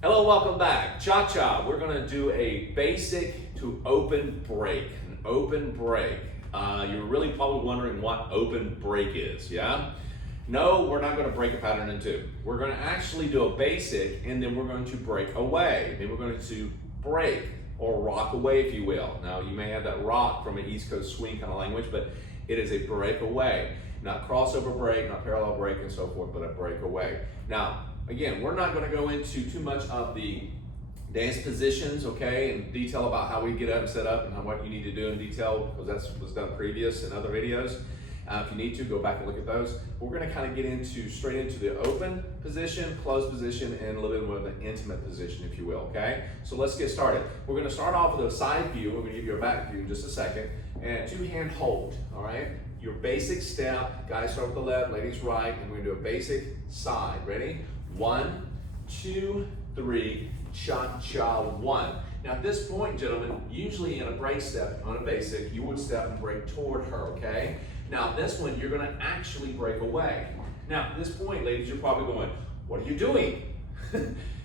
Hello, welcome back. Cha-cha, we're gonna do a basic to open break, an open break. You're really probably wondering what open break is, yeah? No, we're not gonna break a pattern in two. We're gonna actually do a basic and then we're going to break away. Then we're going to break or rock away, if you will. Now, you may have that rock from an East Coast swing kind of language, but it is a break away. Not crossover break, not parallel break and so forth, but a break away. Now, again, we're not going to go into too much of the dance positions, okay, and detail about how we get up and set up and what you need to do in detail, because that was done previous in other videos. If you need to, go back and look at those. We're going to kind of get straight into the open position, closed position, and a little bit more of the intimate position, if you will, okay? So let's get started. We're going to start off with a side view. We're going to give you a back view in just a second. And two-hand hold, all right? Your basic step, guys start with the left, ladies right, and we're going to do a basic side. Ready? 1, 2, 3, cha-cha, 1. Now at this point, gentlemen, usually in a break step on a basic, you would step and break toward her, okay? Now this one, you're gonna actually break away. Now at this point, ladies, you're probably going, what are you doing?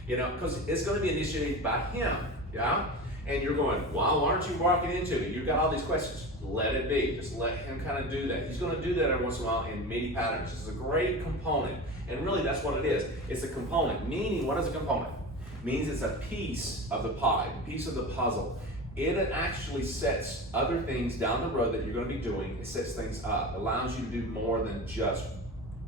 You know, because it's gonna be initiated by him, yeah? And you're going, well, why aren't you walking into it? You've got all these questions. Let it be. Just let him kind of do that. He's going to do that every once in a while in MIDI patterns. This is a great component. And really, that's what it is. It's a component. Meaning, what is a component? Means it's a piece of the pie, a piece of the puzzle. It actually sets other things down the road that you're going to be doing. It sets things up. It allows you to do more than just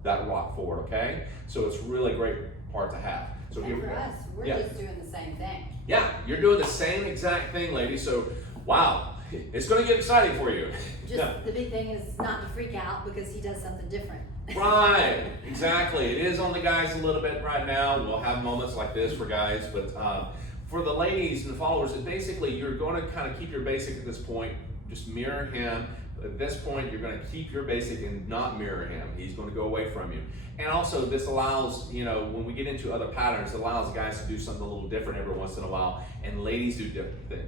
that rock forward, okay? So it's really a great part to have. So and for us, we're just doing the same thing. Yeah, you're doing the same exact thing, ladies. So, wow, it's going to get exciting for you. Just the big thing is not to freak out because he does something different. Right, exactly. It is on the guys a little bit right now. We'll have moments like this for guys, but for the ladies and the followers, it's basically you're going to kind of keep your basic at this point. Just mirror him. At this point, you're going to keep your basic and not mirror him. He's going to go away from you. And also, this allows, you know, when we get into other patterns, it allows guys to do something a little different every once in a while, and ladies do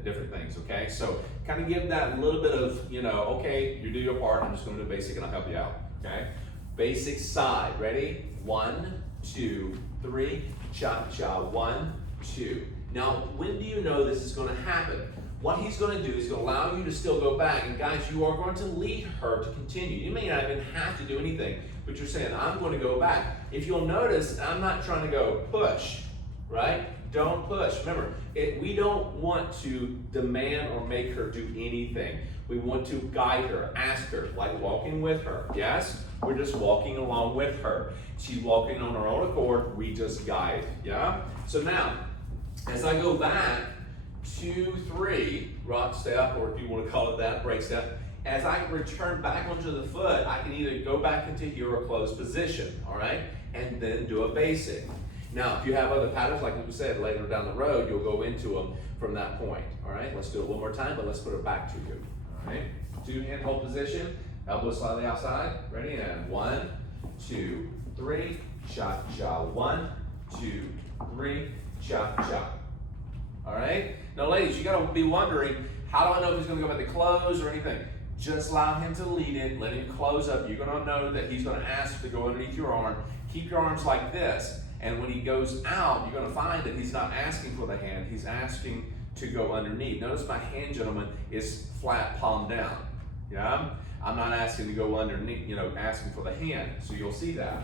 different things, okay? So, kind of give that little bit of, you know, okay, you do your part, I'm just going to do basic and I'll help you out, okay? Basic side, ready? 1, 2, 3, cha-cha, 1, 2. Now, when do you know this is going to happen? What he's going to do is going to allow you to still go back. And guys, you are going to lead her to continue. You may not even have to do anything, but you're saying, I'm going to go back. If you'll notice, I'm not trying to go push, right? Don't push. Remember, we don't want to demand or make her do anything. We want to guide her, ask her, like walking with her. Yes? We're just walking along with her. She's walking on her own accord. We just guide. Yeah? So now, as I go back, 2, 3, rock step, or if you want to call it that, break step. As I return back onto the foot, I can either go back into here or closed position, all right? And then do a basic. Now, if you have other patterns, like we said, later down the road, you'll go into them from that point, all right? Let's do it one more time, but let's put it back to you, all right? 2-hand hold position, elbows slightly outside, ready? And 1, 2, 3, cha-cha, 1, 2, 3, cha-cha. All right? Now, ladies, you got to be wondering, how do I know if he's going to go back to close or anything? Just allow him to lead it. Let him close up. You're going to know that he's going to ask to go underneath your arm. Keep your arms like this. And when he goes out, you're going to find that he's not asking for the hand. He's asking to go underneath. Notice my hand, gentlemen, is flat palm down. Yeah? I'm not asking to go underneath, you know, asking for the hand. So you'll see that.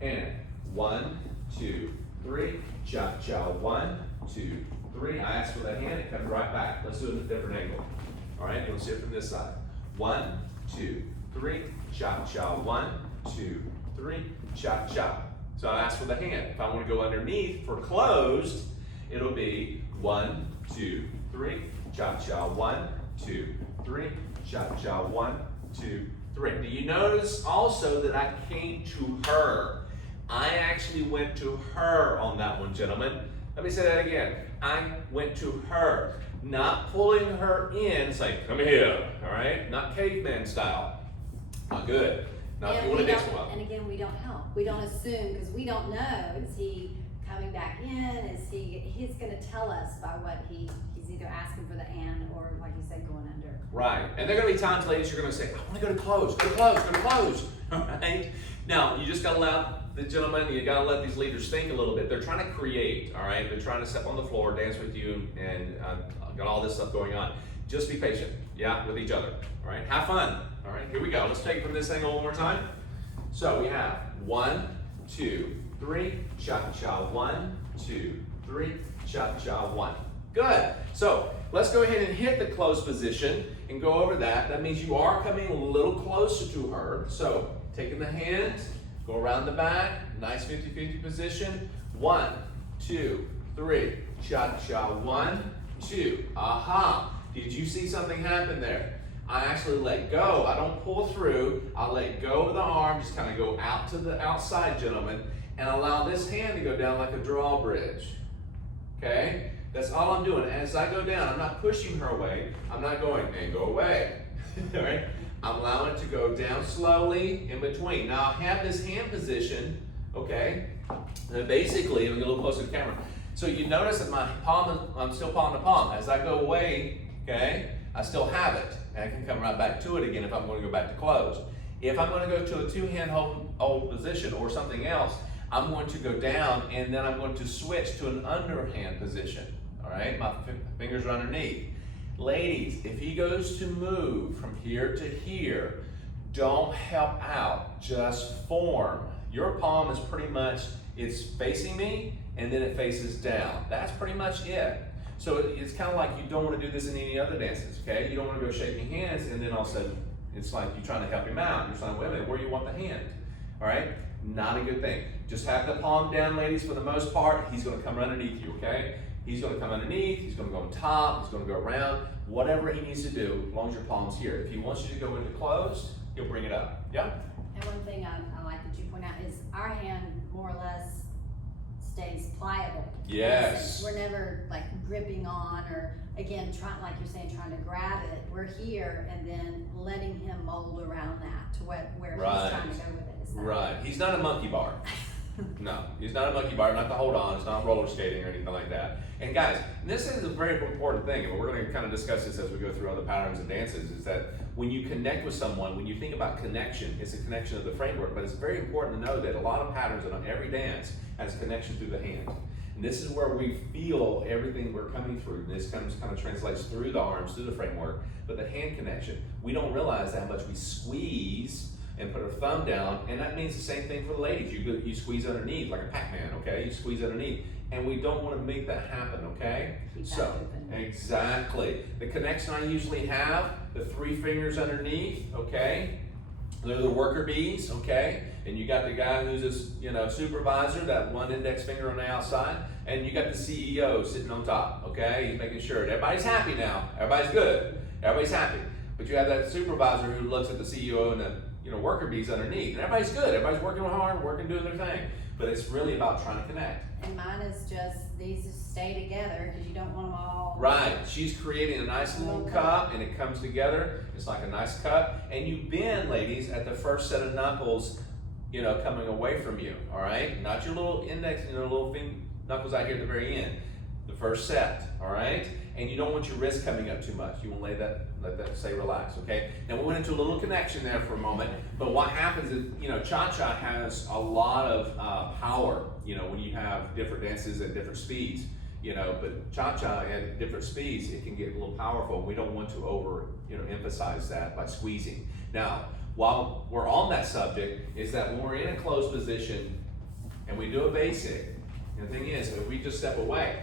And 1, 2, 3, cha-cha, 1, 2, 3. I ask for the hand, it comes right back. Let's do it at a different angle. All right, you'll see it from this side. 1, 2, 3, cha-cha. 1, 2, 3, cha-cha. So I ask for the hand. If I want to go underneath for closed, it'll be 1, 2, 3, cha-cha. 1, 2, 3, cha-cha. 1, 2, 3. Do you notice also that I came to her? I actually went to her on that one, gentlemen. Let me say that again. I went to her, not pulling her in, saying, come here, all right? Not caveman style. Not good. Not if you want to dance well. And again, we don't help. We don't assume because we don't know. Is he coming back in? He's going to tell us by what he's either asking for the hand or, like you said, going under. Right. And there are going to be times, ladies, you're going to say, I want to go to close, go to close, go to close. All right? Now, you just got to allow the gentlemen, you gotta let these leaders think a little bit. They're trying to create, all right? They're trying to step on the floor, dance with you, and got all this stuff going on. Just be patient, yeah, with each other, all right? Have fun, all right? Here we go. Let's take from this thing one more time. So we have 1, 2, 3, cha-cha, 1, 2, 3, cha-cha, 1. Good. So let's go ahead and hit the closed position and go over that. That means you are coming a little closer to her. So taking the hand, go around the back, nice 50-50 position. 1, 2, 3, cha-cha, 1, 2. Aha. Did you see something happen there? I actually let go. I don't pull through. I let go of the arm, just kind of go out to the outside, gentlemen, and allow this hand to go down like a drawbridge. Okay? That's all I'm doing. As I go down, I'm not pushing her away. I'm not going, and go away. All right? I'm allowing it to go down slowly in between. Now I have this hand position, okay? And basically, I'm gonna get a little closer to the camera. So you notice that my palm, I'm still palm to palm. As I go away, okay, I still have it. And I can come right back to it again if I'm going to go back to closed. If I'm going to go to a two-hand hold position or something else, I'm going to go down and then I'm going to switch to an underhand position. All right, my fingers are underneath. Ladies, if he goes to move from here to here, don't help out, just form. Your palm is pretty much, it's facing me and then it faces down. That's pretty much it. So it's kind of like you don't want to do this in any other dances, okay? You don't want to go shaking hands and then all of a sudden it's like you're trying to help him out. You're saying, wait a minute, where do you want the hand? All right, not a good thing. Just have the palm down, ladies, for the most part. He's going to come underneath you, okay? He's going to come underneath, he's going to go on top, he's going to go around, whatever he needs to do, as long as your palm's here. If he wants you to go into closed, he'll bring it up. Yeah? And one thing I like that you point out is our hand more or less stays pliable. Yes. We're never like gripping on or again trying, like you're saying, trying to grab it. We're here and then letting him mold around that to where Right. he's trying to go with it. Is that Right. He's not a monkey bar. No, he's not a monkey bar, not to hold on, it's not roller skating or anything like that. And guys, this is a very important thing, and we're going to kind of discuss this as we go through other patterns and dances, is that when you connect with someone, when you think about connection, it's a connection of the framework, but it's very important to know that a lot of patterns and on every dance has connection through the hand. And this is where we feel everything we're coming through. This kind of translates through the arms, through the framework, but the hand connection, we don't realize how much we squeeze and put our thumb down, and that means the same thing for the ladies. You squeeze underneath like a Pac-Man, okay? You squeeze underneath, and we don't want to make that happen, okay? Keep that So, open. exactly. The connection I usually have, the 3 fingers underneath, okay? They're the worker bees, okay? And you got the guy who's a supervisor, that one index finger on the outside, and you got the CEO sitting on top, okay? He's making sure that everybody's happy now. Everybody's good. Everybody's happy. But you have that supervisor who looks at the CEO and the worker bees underneath, and everybody's good. Everybody's working hard, doing their thing. But it's really about trying to connect. And mine is just these stay together because you don't want them all. Right. She's creating a nice little cup, and it comes together. It's like a nice cup. And you bend, ladies, at the first set of knuckles, coming away from you. All right. Not your little index, little knuckles out here at the very end. The first set. All right. And you don't want your wrist coming up too much. You want to let that stay relaxed, okay? Now we went into a little connection there for a moment, but what happens is, cha-cha has a lot of power, when you have different dances at different speeds, but cha-cha at different speeds, it can get a little powerful. We don't want to emphasize that by squeezing. Now, while we're on that subject, is that when we're in a closed position and we do a basic, the thing is, if we just step away.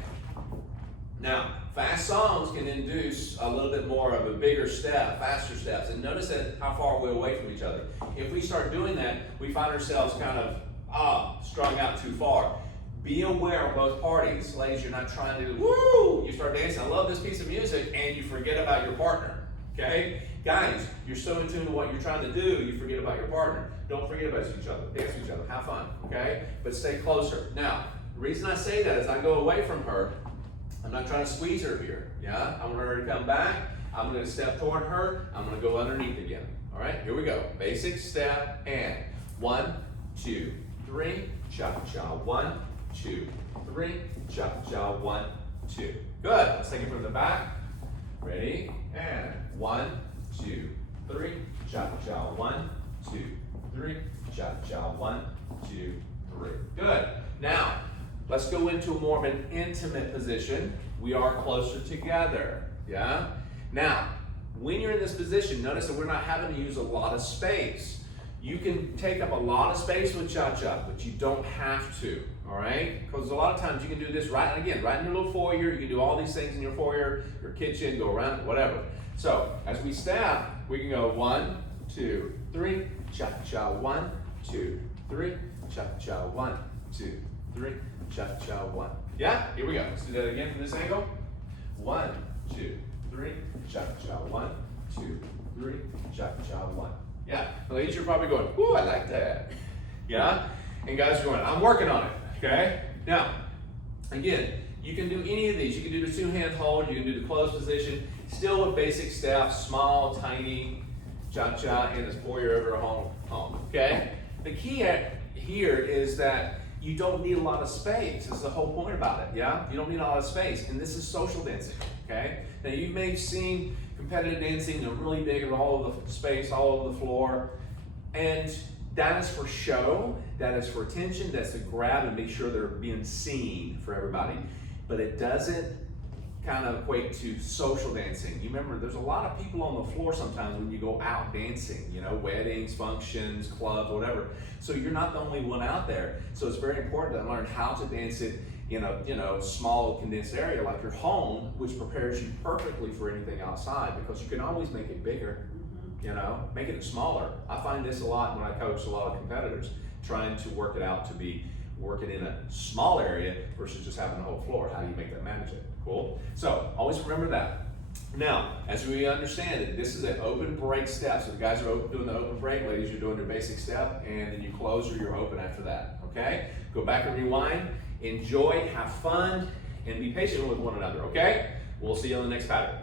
Now, fast songs can induce a little bit more of a bigger step, faster steps, and notice that how far we're away from each other. If we start doing that, we find ourselves kind of strung out too far. Be aware of both parties. Ladies, you're not trying to, woo, you start dancing, I love this piece of music, and you forget about your partner, okay? Guys, you're so in tune to what you're trying to do, you forget about your partner. Don't forget about each other, dance with each other, have fun, okay? But stay closer. Now, the reason I say that is I go away from her, I'm not trying to squeeze her here, yeah? I want her to come back, I'm gonna step toward her, I'm gonna go underneath again. All right, here we go. Basic step and 1, 2, 3, cha-cha, 1, 2, 3, cha-cha, 1, 2. Good, let's take it from the back. Ready, and 1, 2, 3, cha-cha, 1, 2, 3, cha-cha, 1, 2, 3. Good. Now, let's go into more of an intimate position. We are closer together, yeah? Now, when you're in this position, notice that we're not having to use a lot of space. You can take up a lot of space with cha-cha, but you don't have to, all right? Because a lot of times you can do this right in your little foyer. You can do all these things in your foyer, your kitchen, go around, whatever. So as we step, we can go 1, 2, 3, cha-cha, 1, 2, 3, cha-cha, 1, 2, 3, cha-cha, 1. Yeah, here we go. Let's do that again from this angle. 1, 2, 3, cha-cha, 1, 2, 3, cha-cha, 1. Yeah, ladies, you're probably going, ooh, I like that. Yeah, and guys are going, I'm working on it, okay? Now, again, you can do any of these. You can do the 2-hand hold, you can do the closed position, still a basic step, small, tiny, cha-cha in this foyer over home, okay? The key here is that you don't need a lot of space. This is the whole point about it, yeah? You don't need a lot of space, and this is social dancing, okay? Now, you may have seen competitive dancing, they're really big and all over the space, all over the floor, and that is for show, that is for attention, that's to grab and make sure they're being seen for everybody. But it doesn't kind of equate to social dancing. You remember, there's a lot of people on the floor sometimes when you go out dancing, you know, weddings, functions, clubs, whatever. So you're not the only one out there. So it's very important to learn how to dance it in a small condensed area like your home, which prepares you perfectly for anything outside, because you can always make it bigger, you know, making it smaller. I find this a lot when I coach a lot of competitors, trying to work it out to be working in a small area versus just having the whole floor. How do you make that manage it? Cool. So always remember that. Now, as we understand it, this is an open break step. So the guys are doing the open break, ladies, you're doing your basic step, and then you close or you're open after that, okay? Go back and rewind, enjoy, have fun, and be patient with one another, okay? We'll see you on the next pattern.